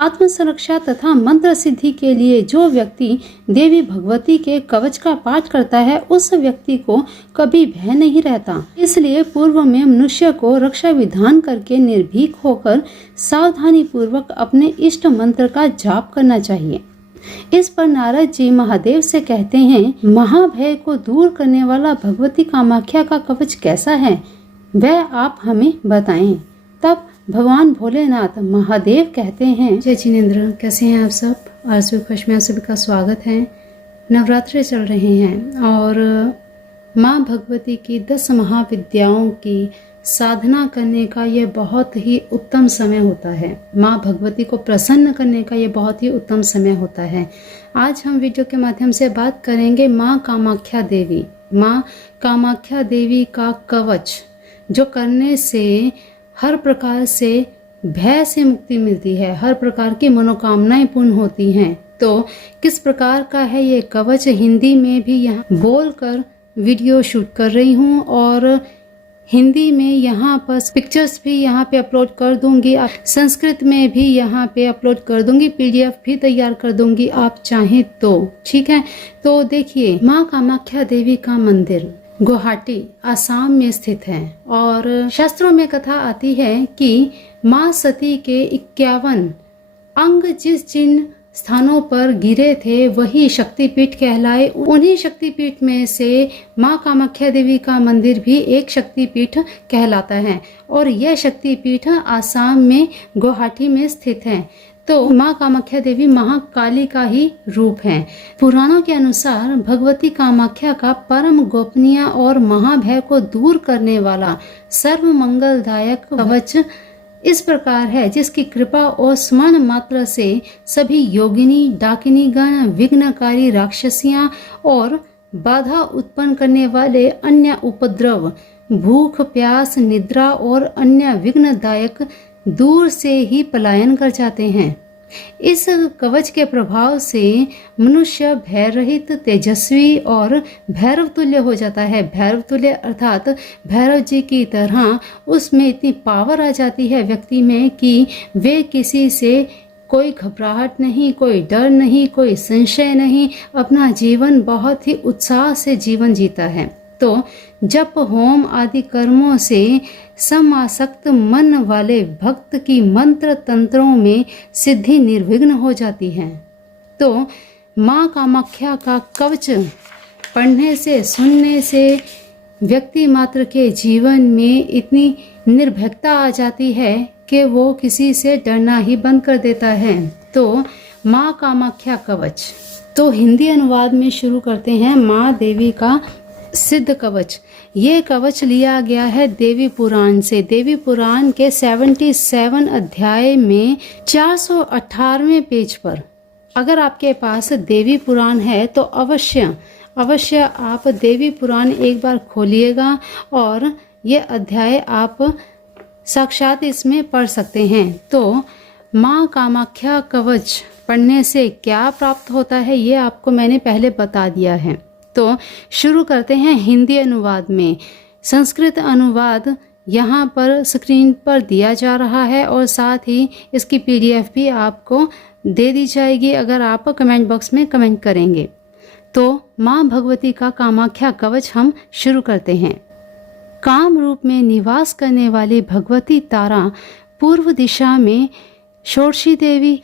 आत्म सुरक्षा तथा मंत्र सिद्धि के लिए जो व्यक्ति देवी भगवती के कवच का पाठ करता है उस व्यक्ति को कभी भय नहीं रहता। इसलिए पूर्व में मनुष्य को रक्षा विधान करके निर्भीक होकर सावधानी पूर्वक अपने इष्ट मंत्र का जाप करना चाहिए। इस पर नारद जी महादेव से कहते हैं, महाभय को दूर करने वाला भगवती कामाख्या का कवच कैसा है, वह आप हमें बताएं। तब भगवान भोलेनाथ महादेव कहते हैं, जय जिनेन्द्र, कैसे हैं आप सब। आरजू खुश में सभी का स्वागत है। नवरात्रि चल रहे हैं और माँ भगवती की 10 महाविद्याओं की साधना करने का ये बहुत ही उत्तम समय होता है। माँ भगवती को प्रसन्न करने का ये बहुत ही उत्तम समय होता है। आज हम वीडियो के माध्यम से बात करेंगे माँ कामाख्या देवी। माँ कामाख्या देवी का कवच जो करने से हर प्रकार से भय से मुक्ति मिलती है, हर प्रकार की मनोकामनाएं पूर्ण होती हैं। तो किस प्रकार का है ये कवच, हिंदी में भी यहाँ बोलकर वीडियो शूट कर रही हूँ और हिंदी में यहाँ पर पिक्चर्स भी यहाँ पे अपलोड कर दूंगी, संस्कृत में भी यहाँ पे अपलोड कर दूंगी, PDF भी तैयार कर दूंगी आप चाहें तो, ठीक है। तो देखिए, माँ कामाख्या देवी का मंदिर गुवाहाटी आसाम में स्थित है और शास्त्रों में कथा आती है कि माँ सती के 51 अंग जिन स्थानों पर गिरे थे वही शक्तिपीठ कहलाए। उन्हीं शक्तिपीठ में से माँ कामाख्या देवी का मंदिर भी एक शक्तिपीठ कहलाता है और यह शक्तिपीठ आसाम में गुवाहाटी में स्थित है। तो माँ कामाख्या देवी महाकाली का ही रूप है। पुराणों के अनुसार भगवती कामाख्या का परम गोपनीय और महाभय को दूर करने वाला सर्व मंगलदायक कवच इस प्रकार है, जिसकी कृपा और स्मरण मात्र से सभी योगिनी, डाकिनी गण, विघ्नकारी राक्षसियां और बाधा उत्पन्न करने वाले अन्य उपद्रव, भूख, प्यास, निद्रा और अन्य विघ्नदायक दूर से ही पलायन कर जाते हैं। इस कवच के प्रभाव से मनुष्य भय रहित, तेजस्वी और भैरव तुल्य हो जाता है। भैरव तुल्य अर्थात भैरव जी की तरह उसमें इतनी पावर आ जाती है व्यक्ति में कि वे किसी से कोई घबराहट नहीं, कोई डर नहीं, कोई संशय नहीं, अपना जीवन बहुत ही उत्साह से जीवन जीता है। तो जप, होम आदि कर्मों से समासक्त मन वाले भक्त की मंत्र तंत्रों में सिद्धि निर्विघ्न हो जाती है। तो माँ कामाख्या का कवच पढ़ने से, सुनने से व्यक्ति मात्र के जीवन में इतनी निर्भयता आ जाती है कि वो किसी से डरना ही बंद कर देता है। तो माँ कामाख्या कवच, तो हिंदी अनुवाद में शुरू करते हैं। माँ देवी का सिद्ध कवच, ये कवच लिया गया है देवी पुराण से। देवी पुराण के 77 अध्याय में 418वें पेज पर अगर आपके पास देवी पुराण है तो अवश्य आप देवी पुराण एक बार खोलिएगा और ये अध्याय आप साक्षात इसमें पढ़ सकते हैं। तो माँ कामाख्या कवच पढ़ने से क्या प्राप्त होता है ये आपको मैंने पहले बता दिया है। तो शुरू करते हैं हिंदी अनुवाद में। संस्कृत अनुवाद यहाँ पर स्क्रीन पर दिया जा रहा है और साथ ही इसकी PDF भी आपको दे दी जाएगी अगर आप कमेंट बॉक्स में कमेंट करेंगे। तो माँ भगवती का कामाख्या कवच हम शुरू करते हैं। काम रूप में निवास करने वाली भगवती तारा पूर्व दिशा में षोडशी देवी,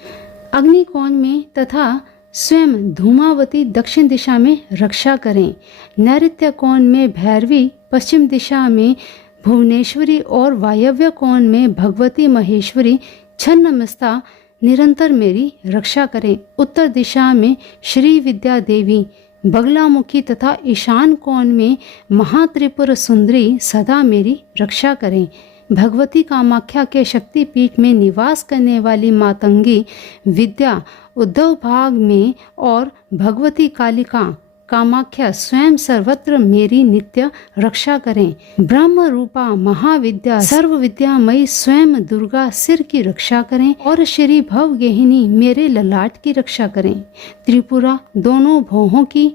अग्निकोण में तथा स्वयं धूमावती दक्षिण दिशा में रक्षा करें। नैऋत्य कोण में भैरवी, पश्चिम दिशा में भुवनेश्वरी और वायव्य कोण में भगवती महेश्वरी छन्नमस्ता निरंतर मेरी रक्षा करें। उत्तर दिशा में श्री विद्या देवी, बगलामुखी तथा ईशान कोण में महात्रिपुर सुंदरी सदा मेरी रक्षा करें। भगवती कामाख्या के शक्तिपीठ में निवास करने वाली मातंगी विद्या उद्धव भाग में और भगवती कालिका कामाख्या स्वयं सर्वत्र मेरी नित्य रक्षा करें। ब्रह्म रूपा महाविद्या सर्व विद्यामयी स्वयं दुर्गा सिर की रक्षा करें और श्री भवगेहिनी मेरे ललाट की रक्षा करें। त्रिपुरा दोनों भौहों की,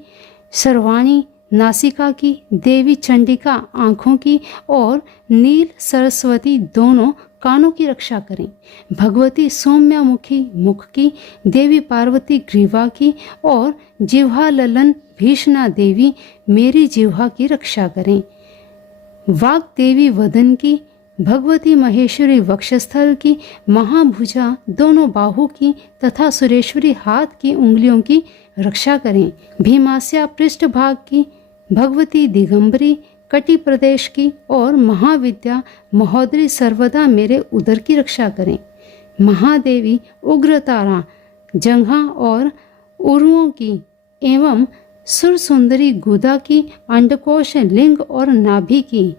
सर्वाणी नासिका की, देवी चंडिका आँखों की और नील सरस्वती दोनों कानों की रक्षा करें। भगवती सौम्यामुखी मुख की, देवी पार्वती ग्रीवा की और जिह्वा ललन भीषणा देवी मेरी जिह्वा की रक्षा करें। वाग देवी वदन की, भगवती महेश्वरी वक्षस्थल की, महाभुजा दोनों बाहु की तथा सुरेश्वरी हाथ की उंगलियों की रक्षा करें। भीमास्या पृष्ठभाग की, भगवती दिगंबरी कटी प्रदेश की और महाविद्या महोदरी सर्वदा मेरे उदर की रक्षा करें। महादेवी उग्रतारा जंघा और उरुओं की एवं सुर सुंदरी गुदा की, अंडकोश लिंग और नाभि की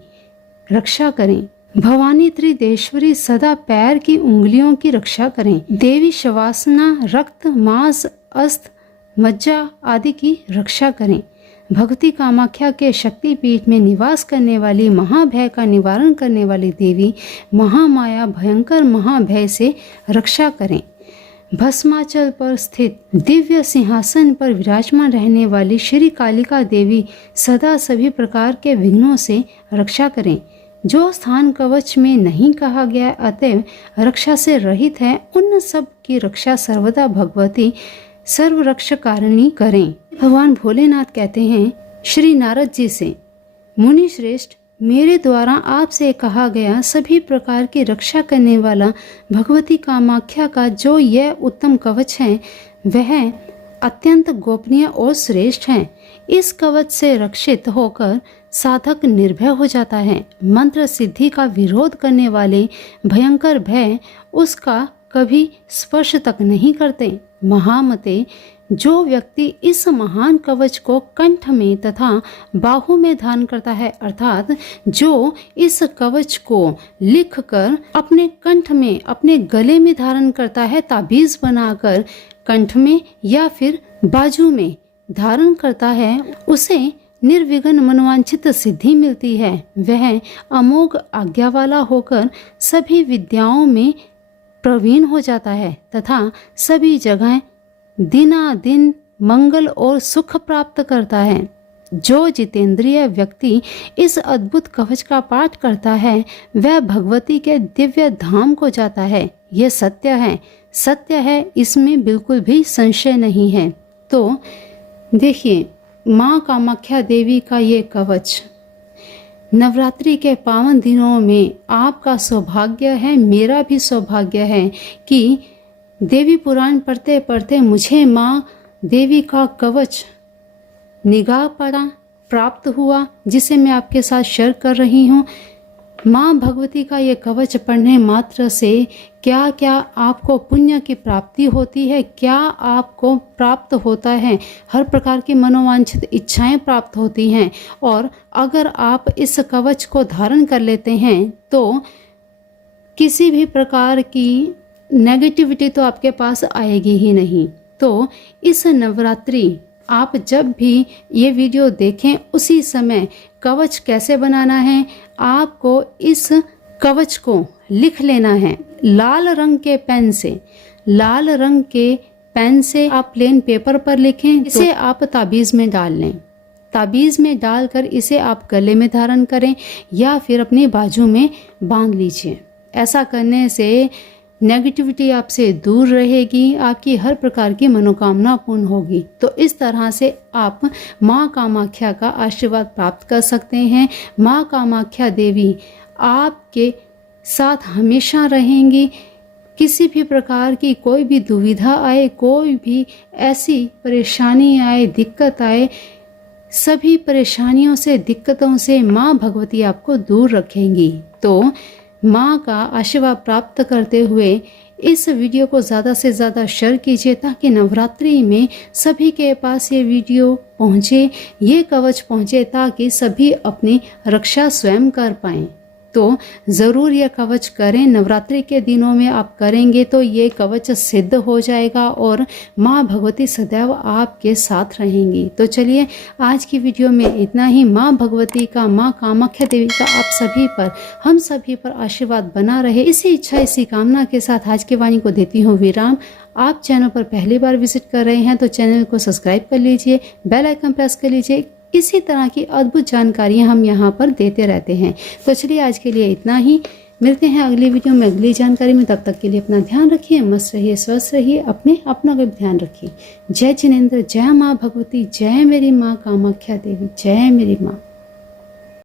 रक्षा करें। भवानी त्रिदेश्वरी सदा पैर की उंगलियों की रक्षा करें। देवी शवासना रक्त मांस अस्त मज्जा आदि की रक्षा करें। भगवती कामाख्या के शक्तिपीठ में निवास करने वाली महाभय का निवारण करने वाली देवी महामाया भयंकर महाभय से रक्षा करें। भस्माचल पर स्थित दिव्य सिंहासन पर विराजमान रहने वाली श्री कालिका देवी सदा सभी प्रकार के विघ्नों से रक्षा करें। जो स्थान कवच में नहीं कहा गया अतएव रक्षा से रहित है, उन सब की रक्षा सर्वदा भगवती सर्वरक्षकारिणी करें। भगवान भोलेनाथ कहते हैं श्री नारद जी से, मुनि श्रेष्ठ, मेरे द्वारा आपसे कहा गया सभी प्रकार की रक्षा करने वाला भगवती कामाख्या का जो यह उत्तम कवच है वह अत्यंत गोपनीय और श्रेष्ठ है। इस कवच से रक्षित होकर साधक निर्भय हो जाता है। मंत्र सिद्धि का विरोध करने वाले भयंकर भय उसका कभी स्पर्श तक नहीं करते। महामते, जो व्यक्ति इस महान कवच को कंठ में तथा बाहु में धारण करता है, अर्थात जो इस कवच को लिखकर अपने कंठ में अपने गले में धारण करता है, ताबीज बनाकर कंठ में या फिर बाजू में धारण करता है, उसे निर्विघ्न मनोवांछित सिद्धि मिलती है। वह अमोघ आज्ञा वाला होकर सभी विद्याओं में प्रवीण हो जाता है तथा सभी जगह दिनादिन मंगल और सुख प्राप्त करता है। जो जितेंद्रिय व्यक्ति इस अद्भुत कवच का पाठ करता है वह भगवती के दिव्य धाम को जाता है। यह सत्य है, इसमें बिल्कुल भी संशय नहीं है। तो देखिए, माँ कामाख्या देवी का ये कवच नवरात्रि के पावन दिनों में आपका सौभाग्य है, मेरा भी सौभाग्य है कि देवी पुराण पढ़ते पढ़ते मुझे माँ देवी का कवच निगाह पड़ा प्राप्त हुआ, जिसे मैं आपके साथ शेयर कर रही हूँ। माँ भगवती का ये कवच पढ़ने मात्र से क्या क्या आपको पुण्य की प्राप्ति होती है, क्या आपको प्राप्त होता है, हर प्रकार की मनोवांछित इच्छाएं प्राप्त होती हैं। और अगर आप इस कवच को धारण कर लेते हैं तो किसी भी प्रकार की नेगेटिविटी तो आपके पास आएगी ही नहीं। तो इस नवरात्रि आप जब भी ये वीडियो देखें उसी समय कवच कैसे बनाना है, आपको इस कवच को लिख लेना है लाल रंग के पेन से। लाल रंग के पेन से आप प्लेन पेपर पर लिखें, इसे आप ताबीज़ में डाल लें। ताबीज़ में डालकर इसे आप गले में धारण करें या फिर अपनी बाजू में बांध लीजिए। ऐसा करने से नेगेटिविटी आपसे दूर रहेगी, आपकी हर प्रकार की मनोकामना पूर्ण होगी। तो इस तरह से आप माँ कामाख्या का आशीर्वाद प्राप्त कर सकते हैं। माँ कामाख्या देवी आपके साथ हमेशा रहेंगी। किसी भी प्रकार की कोई भी दुविधा आए, कोई भी ऐसी परेशानी आए, दिक्कत आए, सभी परेशानियों से दिक्कतों से माँ भगवती आपको दूर रखेंगी। तो माँ का आशीर्वाद प्राप्त करते हुए इस वीडियो को ज़्यादा से ज़्यादा शेयर कीजिए ताकि नवरात्रि में सभी के पास ये वीडियो पहुँचे, ये कवच पहुँचे, ताकि सभी अपनी रक्षा स्वयं कर पाएँ। तो ज़रूर यह कवच करें। नवरात्रि के दिनों में आप करेंगे तो ये कवच सिद्ध हो जाएगा और माँ भगवती सदैव आपके साथ रहेंगी। तो चलिए, आज की वीडियो में इतना ही। माँ भगवती का, माँ कामाख्या देवी का आप सभी पर, हम सभी पर आशीर्वाद बना रहे, इसी इच्छा इसी कामना के साथ आज की वाणी को देती हूँ विराम। आप चैनल पर पहली बार विजिट कर रहे हैं तो चैनल को सब्सक्राइब कर लीजिए, बेल आइकन प्रेस कर लीजिए इसी तरह की अद्भुत जानकारियाँ हम यहाँ पर देते रहते हैं। तो चलिए आज के लिए इतना ही, मिलते हैं अगली वीडियो में अगली जानकारी में। तब तक के लिए अपना ध्यान रखिए, मस्त रहिए, स्वस्थ रहिए, अपनों का भी ध्यान रखिए। जय जिनेंद्र, जय माँ भगवती, जय मेरी माँ कामाख्या देवी, जय मेरी माँ।